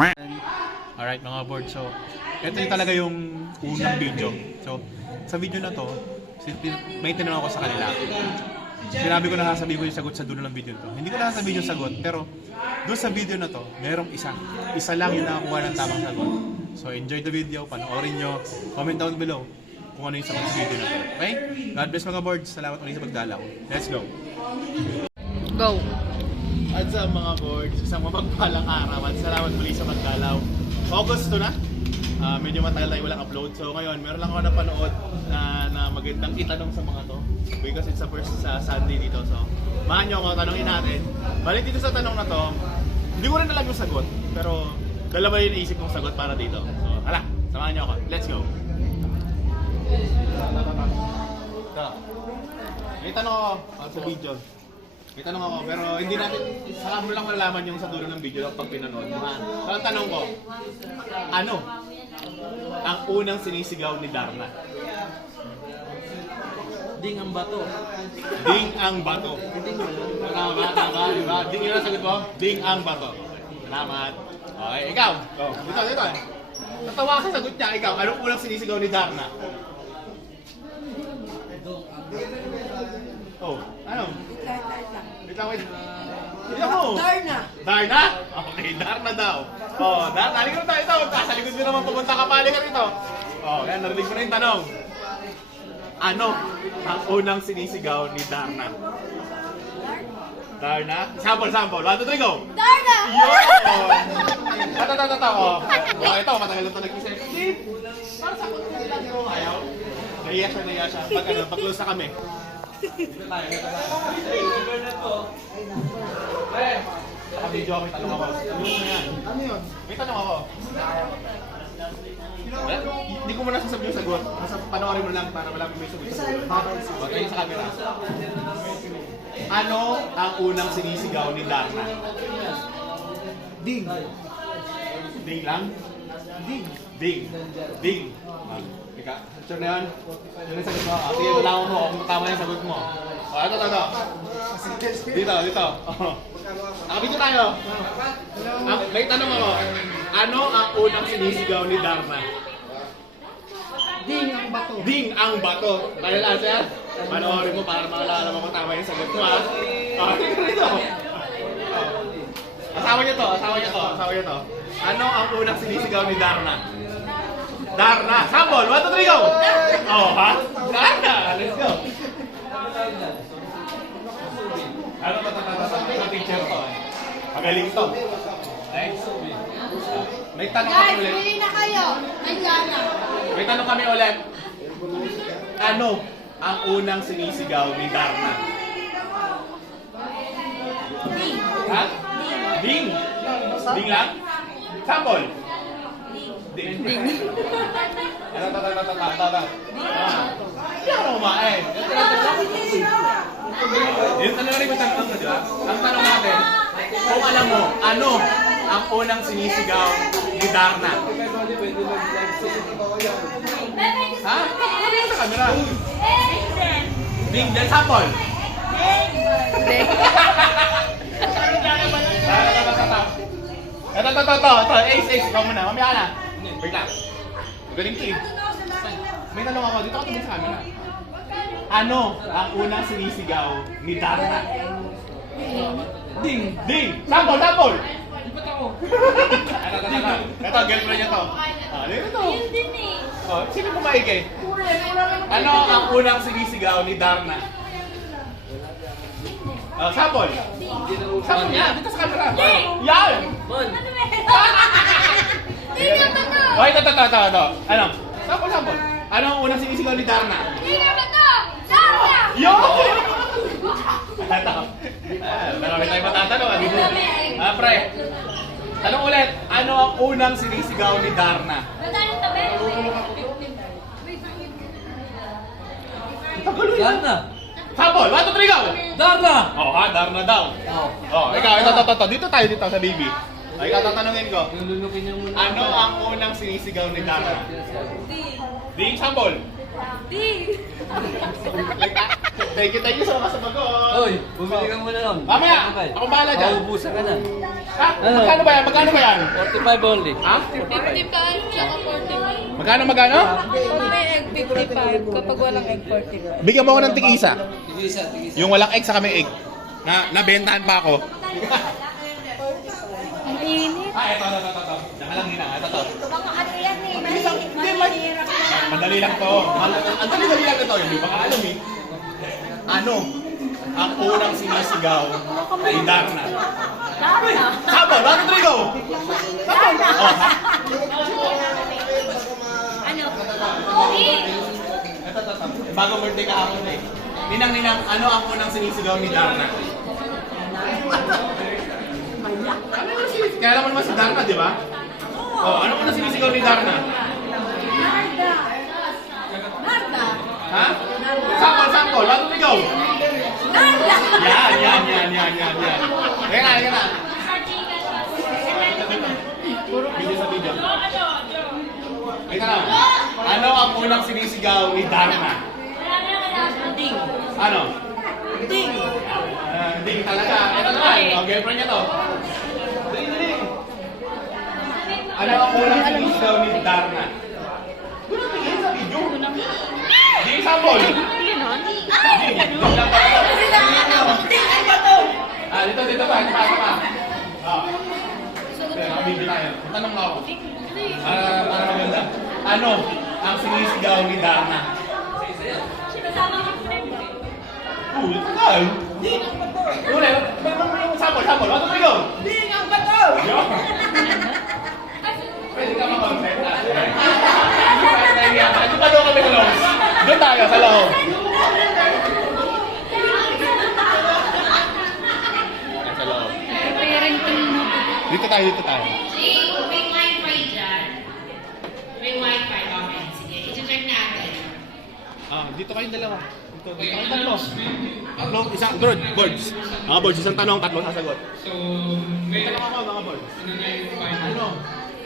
Alright mga board, so ito yung talaga yung unang video. So sa video na to, may tinanong ako sa kanila. Sinabi ko na sasabihin ko yung sagot sa dulo ng video to. Hindi ko na sasabihin yung sagot, pero doon sa video na to, merong isa lang yung nakakuha ng tamang sagot. So enjoy the video, panoorin nyo, comment down below kung ano yung sagot sa video na to. Okay? God bless mga board, salamat ulit sa pagdalaw. Let's go! Go! At sa mga boards, isang mapagpalang araw at salamat muli sa pagdalaw. August to na. Medyo matagal tayo walang upload. So ngayon, meron lang ako napanood na magandang itanong sa mga to. Because it's the first Sunday dito. So, mahan nyo ako, tanongin natin. Balik dito sa tanong na to, hindi ko rin alam yung sagot. Pero, dalawa yung naisip kong sagot para dito. So, hala, samahan nyo ako. Let's go! Ito. May tanong ako sa video. May tanong ako, pero hindi natin, saka mo lang malalaman yung sa dulo ng video pag pinanood. So, ang tanong ko, ano ang unang sinisigaw ni Darna? Ding ang bato. Ding ang bato. Tama ba? Tama, di ba? Ding yun ang sagot mo? Ding ang bato. Salamat. Okay, ikaw. Go. Dito. Natawa ka sa sagot niya. Ikaw, anong unang sinisigaw ni Darna? Oh, ano? Wait lang. Wait ako. Darna! Darna? Okay, Darna daw. Oh, Darna. Halika tayo ito. Sa likod mo naman pupunta ka pa. Halika rito. Oh, kaya narinig mo na yung tanong. Ano ang unang sinisigaw ni Darna? Darna? Sample. 1, 2, 3, go! Darna! Yun! Tata. Oh, ito, matagal na ito nag-isip. Para sa kung nila ni Rong ayaw. Nahiya siya. Pag-close na kami. Dito tayo. Naka-video ako, may tanong ako. Ano yun? May tanong ako. Hindi ko muna sasabihin yung sagot. Basta panoorin mo lang para malapit mo yung sagot. Tayo sa camera. Ano ang unang sinisigaw ni Darna? Ding. Ding lang? Ding. Ika, sure na yun? Yun ang sagot mo. Sige, malaman mo kung tama yung sagot mo. Ito. Dito. Nakabito tayo. May tanong ako. Ano ang unang sinisigaw ni Darna? Ding ang bato. Ding ang bato. Dahil answer, panoorin mo para maalala mo kung tama yung sagot mo, ha? Dito. Asawa niyo to. Ano ang unang sinisigaw ni Darna? Darna. Sample, 1, 2, 3, go! Oh, ha? Darna. Let's go. Ano to? Teacher to. Magaling to. Okay? May tanong kami ulit. Bili na kayo! Nandiyan na! May tanong kami ulit. Ano ang unang sinisigaw ni Darna? Ding! Ha? Ding! Ding lang? Sample? Ding. Tata. Hindi ako kumain. Yung tanong rin ko tanong, di ba? Ang tanong natin, kung alam mo, ano ang unang sinisigaw ni Darna? Ha? Ano yung sa camera? Ding, then sample? Ding! Ito. Ace, ikaw muna. Mamaya ka na. Wait lang. Galing to eh. May tanong ako. Dito ka tumingin sa camera. Ano ang unang sinisigaw ni Darna? Ding! Sample! Ba't ako? Ito, girlfriend niya to. Ito. Yun din eh! Sino pumaigi? Ano ang unang sinisigaw ni Darna? Sample! Sample niya! Dito sa camera! Yan! Mon. Ano meron? Ding ang bato! Okay, ito. Ano? Sample. Ano ang unang sinisigaw ni Darna? Ding ang bato! Darna! Yo! Ito. Marami tayong matatanong. Pre. Tanong ulit. Ano ang unang sinisigaw ni Darna? Madali tabi! Darna. Sample. 1, 2, 3, go! Darna. Oh, ha? Darna daw. Ikaw. Ito. Dito tayo sa baby. Ikaw, tatanungin ko. Yung lulukin niyo muna. Ano ang unang sinisigaw ni Darna? Ding! Ding, sample. Ding! Thank you sa mga sabagot. Oy, bumili ka muna nun. Mamaya, ako bahala dyan. Mauubusan ka na. Ha? Magkano ba yan? Magkano ba yan? 45 only. Ha? 55 tsaka 45. Magkano? Pag may egg, 55. Kapag walang egg, 45. Bigyan mo ako ng tig-isa. Tigisa, tigisa. Yung walang egg sa kami egg. Nabentahan pa ako. Ang init. Ito. Nakalangin na. Ito. Mga ano yan eh. Madali lang to. Ang dali-dali lang ito. Hindi pa ka alam eh. Ano? Ang unang sinisigaw ni Darna. Darna. Sabo! Bakit trigo? Darna. Oh, ha? Ano? Pogi. Bago birthday ka ako eh. Ninang, ano ang unang sinisigaw ni Darna? Kaya alam mo naman si Darna, di ba? Oh, ano unang sinisigaw ni Darna? Narda. Narda. Ha? Sample. Bago trigo? Narda. Yan. Teka na. Video sa video. Teka na. Ano ang unang sinisigaw ni Darna? Ding. Ano? Ding. Ding talaga. Ito naman. Oh, girlfriend niya to. Ding. Ano ang unang sinisigaw ni Darna? Doon ang tingin sa video. Ding sample. Dito pa. Video tayo. Tanong mo ako. Para maganda. Ano ang sinisigaw ni Darna? Tagal. Ulit. Sample. Ano ba yun? Ding ang bato. Pwede ka mag-content. Ano ba doon kami close? Doon tayo sa loob. Sa loob. Dito tayo. May wifi dyan. May wifi. Okay, sige. I-check natin. Dito kayong dalawa. Dito kayong tatlo. Isang boards. Mga boards, isang tanong, tatlong sasagot. So, may tanong ako mga boards. Ano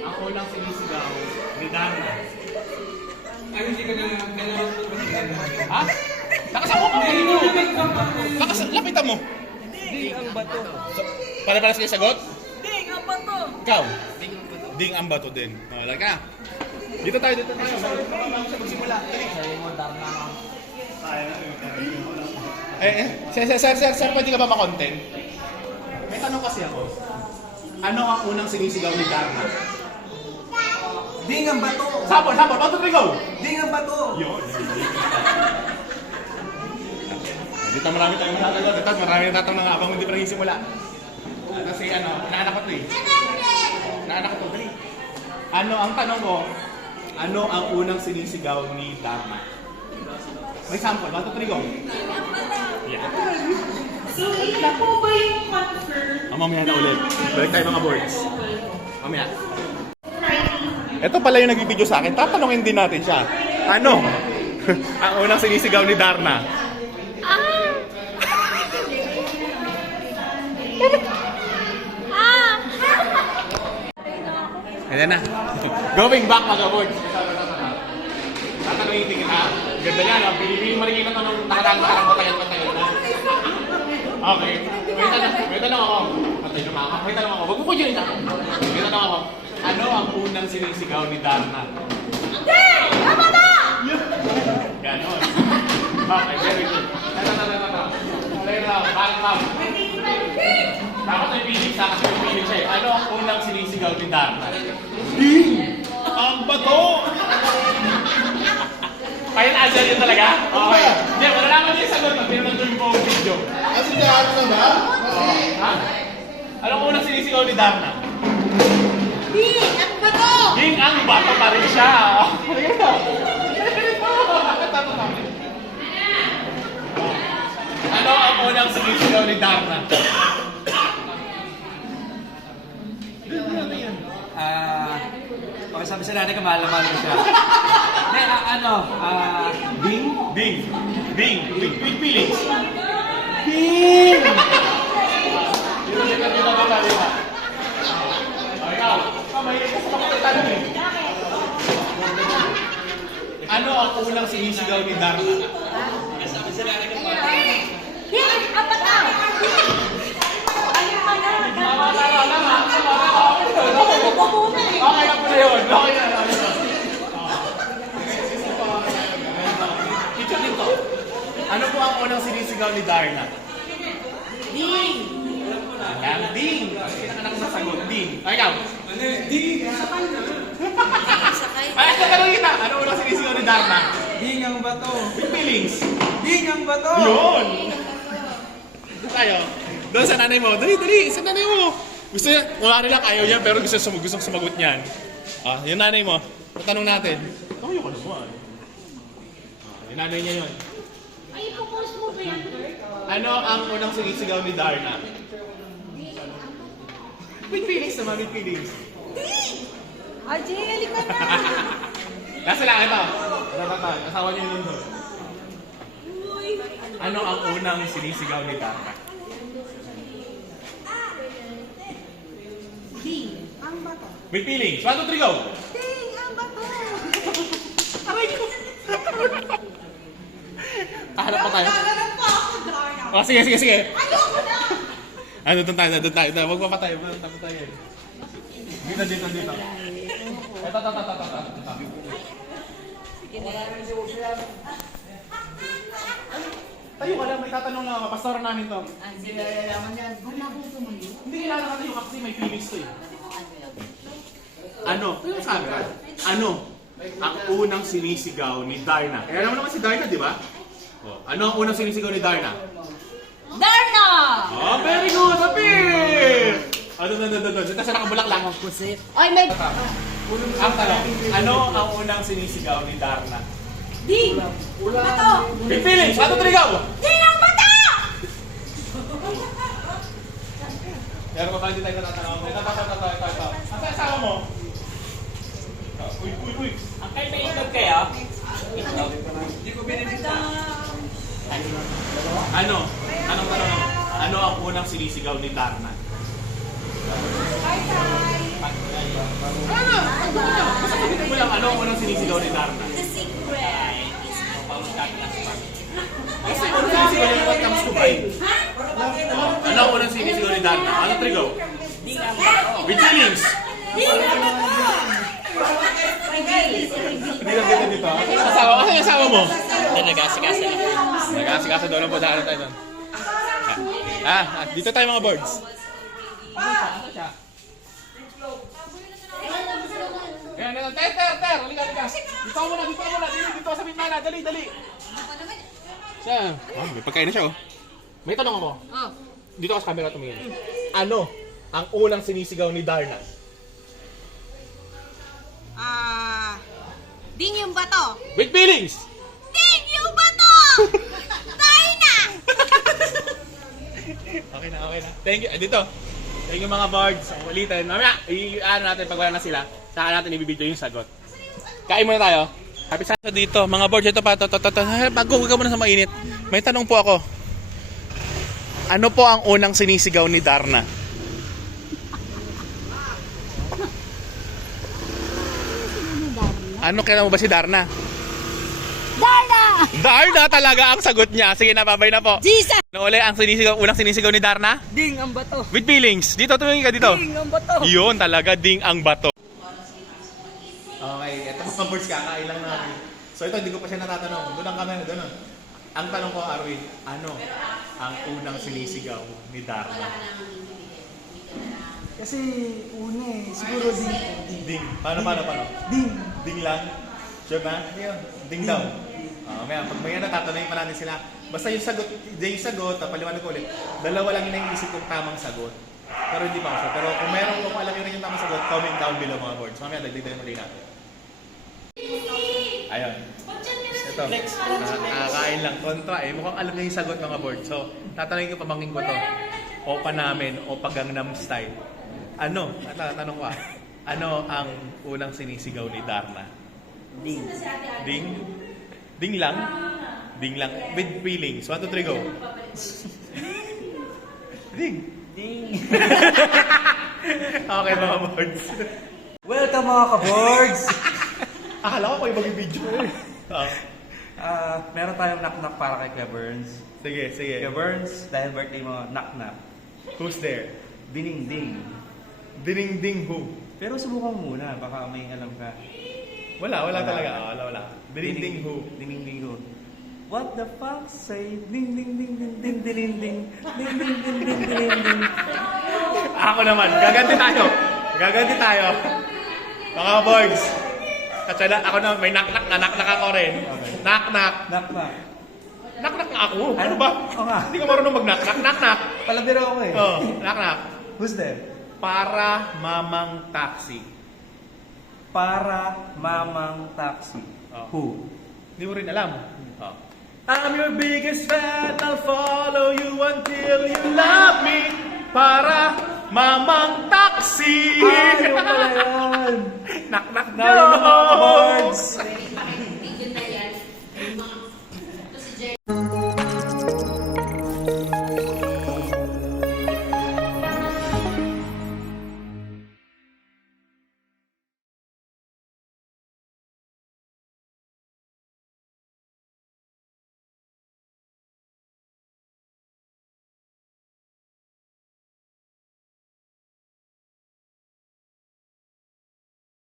ang unang sinisigaw ni Darna? Ha? Nakasama ka mo! Lapitan mo! Ding ang bato. Para sa sagot? Ding ang bato. Ikaw? Ding ang bato din. Lagi ka na. Dito tayo. Magsimula. Sir, pwede ka ba makontent? May tanong kasi ako. Ano ang unang sinisigaw ni Darna? Ding ang bato. Sample, bato trigo! Ding ang bato. Yun. Dito marami tayong matatanong. Dito marami natatanong nga habang hindi pa nagsisimula. Kasi inaanak ko to eh. Inaanak ko to, dali. Ang tanong ko, ano ang unang sinisigaw ni Darna? May sample, bato trigo. Yeah. So, ito po ba yung confirm? Mamaya na ulit. Balik tayo mga boards. Mamaya. Ito pala yung nag-video sa akin. Tatanungin din natin siya. Ano ang unang sinisigaw ni Darna? Ayan na. Going back mga boards. Tatanungin din kita. Ganda yan. Pinipili marikita ito nung nakarang patayan. Okay. May tanong ako. May tanong ako. Wag mo ko dyan ito. May tanong ako. Ano ang unang sinisigaw ni Darna? Ding! Ang bato! Ganon. Okay, very good. Tapos may piling sa kasi may piling siya eh. Ano ang unang sinisigaw ni Darna? Ding! Ang bato! Kaya na-answer yun talaga? Okay. Hindi, malalaman niyo yung sagot pag pinunod mo yung video. Kasi ano na ba? Ha? Ano ang unang sinisigaw ni Darna? Ding ang bato! Ding ang bato pa rin siya. Ano ang unang sinisigaw ni Darna? Okay, sabi sa nanay ka, mahal mo siya. Hindi, Ding? Ding. Ding. With feelings. Ding! Dito. Ikaw. Mahilig ka sa mga tanong eh. Ano ang unang sinisigaw ni Darna? sinisigaw ni Darna? Ding! Ayan, ding! Ang pinakanak na sagot, ding. Ay, ikaw? Ay, tatanong kita. Ano unang sinisigaw ni Darna? Ding ang bato. With feelings. Ding ang bato. Yun! Doon tayo. Doon sa nanay mo. Dali, dali. Sa nanay mo. Gusto niya, wala nila ayaw niya, pero gustong sumagot niyan. Ah, yung nanay mo. Tatanong natin. Tayo ka naman. Yung nanay niya yun. Ay, ipopost mo ba yan, Kurt? Ano ang unang sinisigaw ni Darna? With feelings naman, with feelings. Ajay, halika na! Nasa lang ito. Ito. Asawa niyo yun doon. Ano ang unang sinisigaw ni Darna? Ding, ang bato. With feelings. 1, 2, 3, go! Ding, ang bato. Aray ko! Kahanap pa tayo. Nagaganap pa ako, Darna. Oh, sige. Ayoko na! Ano, doon tayo. Huwag mapatay. Tayo. Dito. Ito. Tayo ka lang, may tatanong lang ako. Pastor namin to. Hindi kailangan nakatayo ka kasi may feelings to eh. Ano? Sabi ka? Ano ang unang sinisigaw ni Darna? Kaya naman si Darna, di ba? Oh, ano ang unang sinisigaw ni Darna? Darna! Oh, very good! Apir! Ano? Dito sa nakabulak lang. Ay, may... Ang tanong, ano ang unang sinisigaw ni Darna? Ding! Bato! Big feelings! 1, 2, 3, go! Ding, ang bato! Pero pa hindi tayo natatanong. Ito. Ang asawa mo? Uy. Ang kayo may itlog kayo? Ano? Anong tanong? Ano ang unang sinisigaw ni Darna? Basta sabihin mo lang ano ang unang sinisigaw ni Darna. The secret is... Kasi unang sinisigaw niya what comes to mind. Ano ang unang sinisigaw ni Darna? Ano, 3, go? With feelings! Hindi lang dito. Asawa? Kasi yung asawa mo? Nag-asikasa lang. Nag-asikasa doon ang podaan tayo doon. Dito tayo mga birds. Ayan, ter! Halika. Dito muna. Dito sa bintana. Dali. Siya. May pagkain na siya, oh. May tanong ako. Dito ka sa camera tumingin. Ano ang unang sinisigaw ni Darna? Ding yung bato! With feelings! Ding yung bato! Darna! Okay na. Thank you. Dito. Thank you mga birds. Ang ulitin. Mamaya, i-ano natin pag wala na sila. Saka natin i-video yung sagot. Kain muna tayo. Happy Sunday dito. Mga birds, ito pa. Bago ka muna sa mainit. May tanong po ako. Ano po ang unang sinisigaw ni Darna? Ano kaya mo ba si Darna? Darna! Darna talaga ang sagot niya. Sige na, babay na po. Jesus! Ano uli ang unang sinisigaw ni Darna? Ding ang bato. With feelings. Dito, tumingin ka dito. Ding ang bato. Yun talaga, ding ang bato. Okay, ito mga birds, kakain lang natin. So ito, hindi ko pa siya natatanong. Doon ang camera, doon. Ang tanong ko, Arwin, ano ang unang sinisigaw ni Darna? Kasi una siguro ding. Ding. Paano? Ding. Ding lang? Sure na? Ding daw. Maya, pag may tatanungin pa natin sila. Basta yung sagot, paliwanag ko ulit. Dalawa lang yung naiisip kong tamang sagot. Pero hindi pa ako sure. Pero kung meron kung alam nyo rin yung tamang sagot, comment down below mga boards. Mamaya, dagdag muli natin. Ayun. Ito. Kakain lang. Kontra eh. Mukhang alam nyo yung sagot mga boards. So, tatanungin ko pamangkin ko to. Opa namin o Gangnam Style. Ano? Tanong ko ano ang unang sinisigaw ni Darna? Ding. Ding? Ding lang? Ding lang. With feelings. 1, 2, 3, go. Ding. Ding. Okay mga boards. Welcome mga ka-boards! Akala ko ibang video eh. Meron tayong knock-knock para kay Kuya Burns. Sige. Kuya Burns, dahil birthday mo, knock-knock. Who's there? Ding-ding. Ding who? Pero subukan mo muna, baka may alam ka. Wala talaga. Wala. Ding who? Ding-ding who? What the fuck? Say ding ding ding ding ding ding ding ding ding ding ding ding ding ding. Ako naman, gaganti tayo. Gaganti tayo. Mga boys. Kasi ako na, may knock-knock na knock-knock ako rin. Knock-knock. Knock knock. Knock-knock nga ako. Ano ba? Oo nga. Hindi ka marunong mag-knock-knock. Knock-knock. Palabiro ako eh. Oh, knock-knock. Who's there? Para mamang taxi. Para mamang taxi. Oh. Who? Hindi mo rin alam. Oh. I'm your biggest fan. I'll follow you until you love me. Para mamang taxi. Ano pala yan? Knock-knock Now you know doors. words.